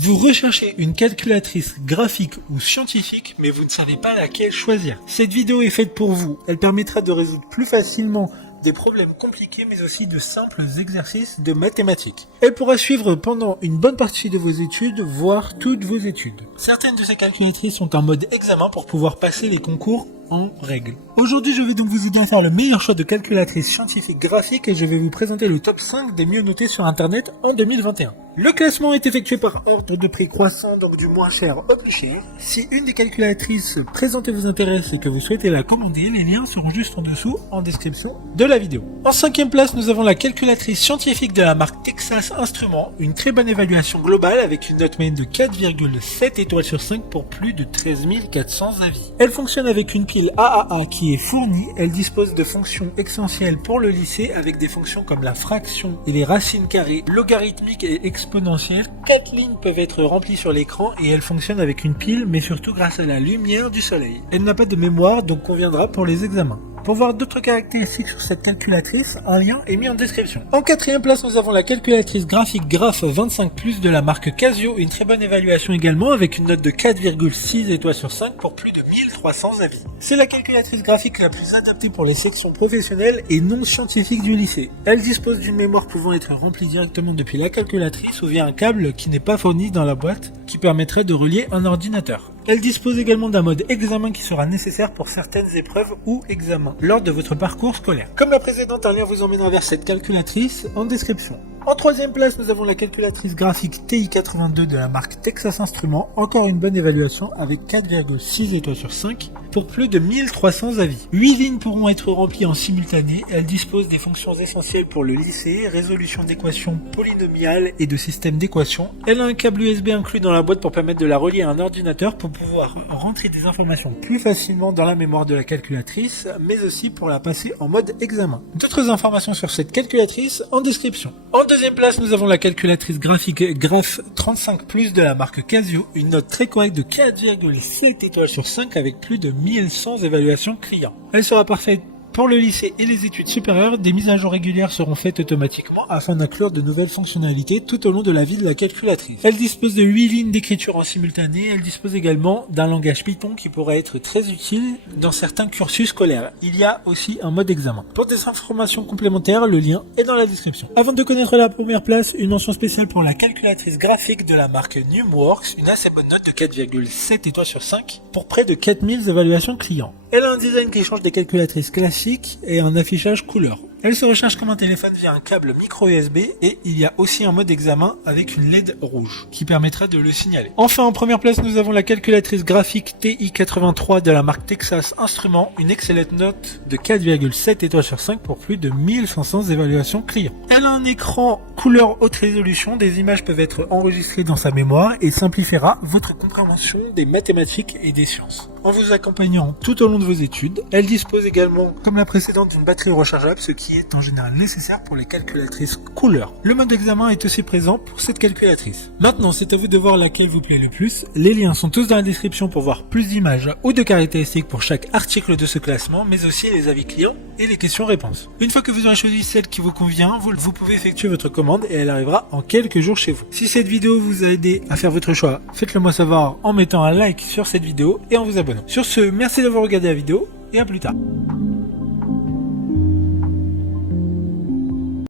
Vous recherchez une calculatrice graphique ou scientifique, mais vous ne savez pas laquelle choisir. Cette vidéo est faite pour vous. Elle permettra de résoudre plus facilement des problèmes compliqués, mais aussi de simples exercices de mathématiques. Elle pourra suivre pendant une bonne partie de vos études, voire toutes vos études. Certaines de ces calculatrices sont en mode examen pour pouvoir passer les concours en règle. Aujourd'hui, je vais donc vous aider à faire le meilleur choix de calculatrice scientifique graphique et je vais vous présenter le top 5 des mieux notés sur internet en 2021. Le classement est effectué par ordre de prix croissant, donc du moins cher au plus cher. Si une des calculatrices présentées vous intéresse et que vous souhaitez la commander, les liens seront juste en dessous en description de la vidéo. En 5e place, nous avons la calculatrice scientifique de la marque Texas Instruments, une très bonne évaluation globale avec une note moyenne de 4,7 étoiles sur 5 pour plus de 13 400 avis. Elle fonctionne avec une pile AAA qui est fournie, elle dispose de fonctions essentielles pour le lycée avec des fonctions comme la fraction et les racines carrées, logarithmiques et exponentielles. 4 lignes peuvent être remplies sur l'écran et elle fonctionne avec une pile mais surtout grâce à la lumière du soleil. Elle n'a pas de mémoire donc conviendra pour les examens. Pour voir d'autres caractéristiques sur cette calculatrice, un lien est mis en description. En 4e place, nous avons la calculatrice graphique Graph 25+ de la marque Casio, une très bonne évaluation également avec une note de 4,6 étoiles sur 5 pour plus de 1300 avis. C'est la calculatrice graphique la plus adaptée pour les sections professionnelles et non scientifiques du lycée. Elle dispose d'une mémoire pouvant être remplie directement depuis la calculatrice ou via un câble qui n'est pas fourni dans la boîte qui permettrait de relier un ordinateur. Elle dispose également d'un mode examen qui sera nécessaire pour certaines épreuves ou examens lors de votre parcours scolaire. Comme la précédente, un lien vous emmènera vers cette calculatrice en description. En 3e place, nous avons la calculatrice graphique TI82 de la marque Texas Instruments, encore une bonne évaluation avec 4,6 étoiles sur 5 pour plus de 1300 avis. 8 lignes pourront être remplies en simultané, elle dispose des fonctions essentielles pour le lycée, résolution d'équations polynomiales et de systèmes d'équations. Elle a un câble USB inclus dans la boîte pour permettre de la relier à un ordinateur pour pouvoir rentrer des informations plus facilement dans la mémoire de la calculatrice, mais aussi pour la passer en mode examen. D'autres informations sur cette calculatrice en description. En 2e place, nous avons la calculatrice graphique Graph 35+ de la marque Casio, une note très correcte de 4,7 étoiles sur 5 avec plus de 1100 évaluations clients. Elle sera parfaite pour le lycée et les études supérieures. Des mises à jour régulières seront faites automatiquement afin d'inclure de nouvelles fonctionnalités tout au long de la vie de la calculatrice. Elle dispose de 8 lignes d'écriture en simultané. Elle dispose également d'un langage Python qui pourrait être très utile dans certains cursus scolaires. Il y a aussi un mode examen. Pour des informations complémentaires, le lien est dans la description. Avant de connaître la première place, une mention spéciale pour la calculatrice graphique de la marque Numworks, une assez bonne note de 4,7 étoiles sur 5 pour près de 4000 évaluations clients. Elle a un design qui change des calculatrices classiques et un affichage couleur. Elle se recharge comme un téléphone via un câble micro USB et il y a aussi un mode examen avec une LED rouge qui permettra de le signaler. Enfin, en première place, nous avons la calculatrice graphique TI83 de la marque Texas Instruments, une excellente note de 4,7 étoiles sur 5 pour plus de 1500 évaluations clients. Elle a un écran couleur haute résolution, des images peuvent être enregistrées dans sa mémoire et simplifiera votre compréhension des mathématiques et des sciences. En vous accompagnant tout au long de vos études, elle dispose également, comme la précédente, d'une batterie rechargeable, ce qui est en général nécessaire pour les calculatrices couleur. Le mode examen est aussi présent pour cette calculatrice. Maintenant, c'est à vous de voir laquelle vous plaît le plus. Les liens sont tous dans la description pour voir plus d'images ou de caractéristiques pour chaque article de ce classement, mais aussi les avis clients et les questions-réponses. Une fois que vous aurez choisi celle qui vous convient, vous pouvez effectuer votre commande et elle arrivera en quelques jours chez vous. Si cette vidéo vous a aidé à faire votre choix, faites-le moi savoir en mettant un like sur cette vidéo et en vous abonnant. Sur ce, merci d'avoir regardé la vidéo et à plus tard.